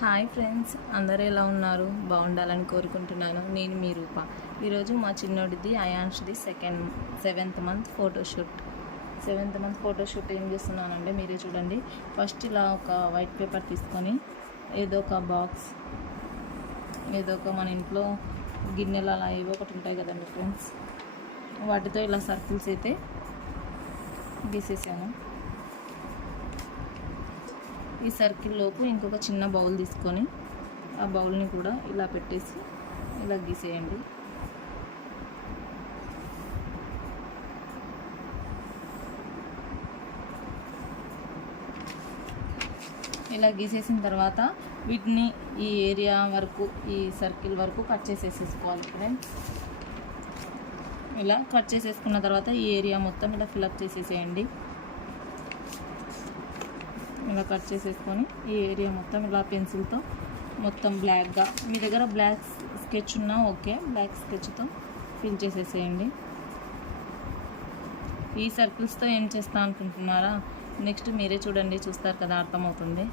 Hi friends, అందరూ ఎలా ఉన్నారు? బాగుండాలని కోరుకుంటున్నాను. నేను మీ రూప. ఈరోజు మా చిన్నోడిది అయాన్ష్ది సెవెంత్ మంత్ ఫోటోషూట్ ఏం చేస్తున్నానంటే మీరే చూడండి. ఫస్ట్ ఇలా ఒక వైట్ పేపర్ తీసుకొని ఏదో ఒక బాక్స్, ఏదో ఒక మన ఇంట్లో గిన్నెలు అలా ఏవో ఒకటి ఉంటాయి కదండి ఫ్రెండ్స్, వాటితో ఇలా సర్కిల్స్ అయితే గీసేసాను. ఈ సర్కిల్లోపు ఇంకొక చిన్న బౌల్ తీసుకొని ఆ బౌల్ని కూడా ఇలా పెట్టేసి ఇలా గీసేయండి. ఇలా గీసేసిన తర్వాత వీటిని ఈ ఏరియా వరకు, ఈ సర్కిల్ వరకు కట్ చేసేసుకోవాలి ఫ్రెండ్స్. ఇలా కట్ చేసేసుకున్న తర్వాత ఈ ఏరియా మొత్తం ఇలా ఫిల్అప్ చేసేసేయండి. ఇలా కట్ చేసేసుకొని ఈ ఏరియా మొత్తం ఇలా పెన్సిల్తో మొత్తం బ్లాక్గా, మీ దగ్గర బ్లాక్ స్కెచ్ ఉన్నా ఓకే, బ్లాక్ స్కెచ్తో ఫిల్ చేసేసేయండి. ఈ సర్కిల్స్తో ఏం చేస్తా అనుకుంటున్నారా? నెక్స్ట్ మీరే చూడండి, చూస్తారు కదా, అర్థమవుతుంది.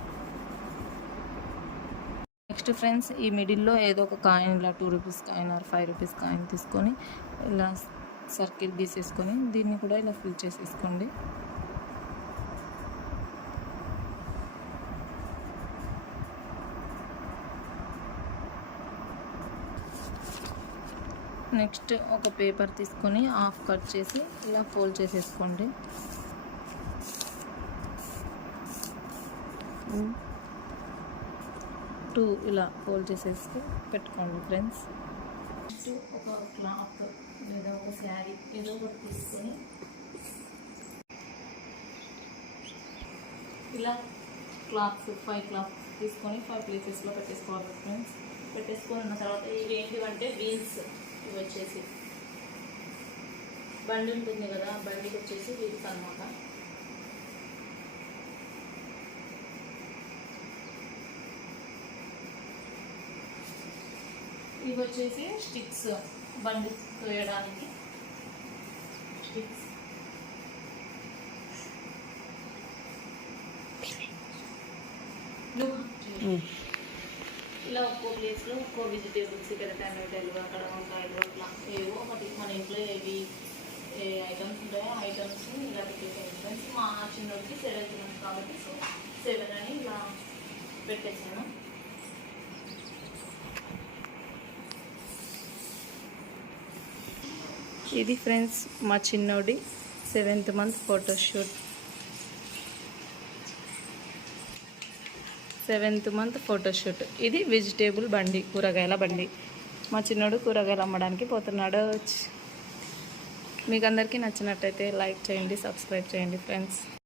నెక్స్ట్ ఫ్రెండ్స్, ఈ మిడిల్లో ఏదో ఒక కాయిన్, ఇలా 2 rupees coin are 5 rupees coin తీసుకొని ఇలా సర్కిల్ గీసేసుకొని దీన్ని కూడా ఇలా ఫిల్ చేసేసుకోండి. నెక్స్ట్ ఒక పేపర్ తీసుకొని హాఫ్ కట్ చేసి ఇలా ఫోల్డ్ చేసేసుకోండి. టూ ఇలా ఫోల్డ్ చేసేసి పెట్టుకోండి ఫ్రెండ్స్. నెక్స్ట్ ఒక క్లాత్ లేదా ఒక శారీ ఏదో ఒకటి తీసుకొని ఇలా ఫైవ్ క్లాత్స్ తీసుకొని 5 ప్లేసెస్లో పెట్టేసుకోవాలి ఫ్రెండ్స్. పెట్టేసుకున్న తర్వాత ఇవి ఏంటివంటే వీల్స్. ఇవి వచ్చేసి బండి ఉంటుంది కదా, బండికి వచ్చేసి వీల్స్ అన్నమాట. ఇవి వచ్చేసి స్టిక్స్, బండి వేయడానికి స్టిక్స్. ఇలా ఒక్కో ప్లేస్లో ఒక్కో వెజిటేబుల్స్, ఇక్కడ టమాటాలు, అక్కడ వంకాయలు, అట్లా ఏవో ఒకటి మన ఇంట్లో ఏ ఐటమ్స్ ఉంటాయో ఐటమ్స్ ఇలా పెట్టేసాను ఫ్రెండ్స్. మా చిన్నోడికి 7th మంత్ కాబట్టి 7 అని ఇలా పెట్టేసాను. ఇది ఫ్రెండ్స్ మా చిన్నోడి 7th month photoshoot. 7th month photoshoot. ఇది వెజిటేబుల్ బండి, కూరగాయల బండి. మా చిన్నోడు కూరగాయలు అమ్మడానికి పోతున్నాడు. మీకు అందరికీ నచ్చినట్టయితే లైక్ చేయండి, సబ్స్క్రైబ్ చేయండి ఫ్రెండ్స్.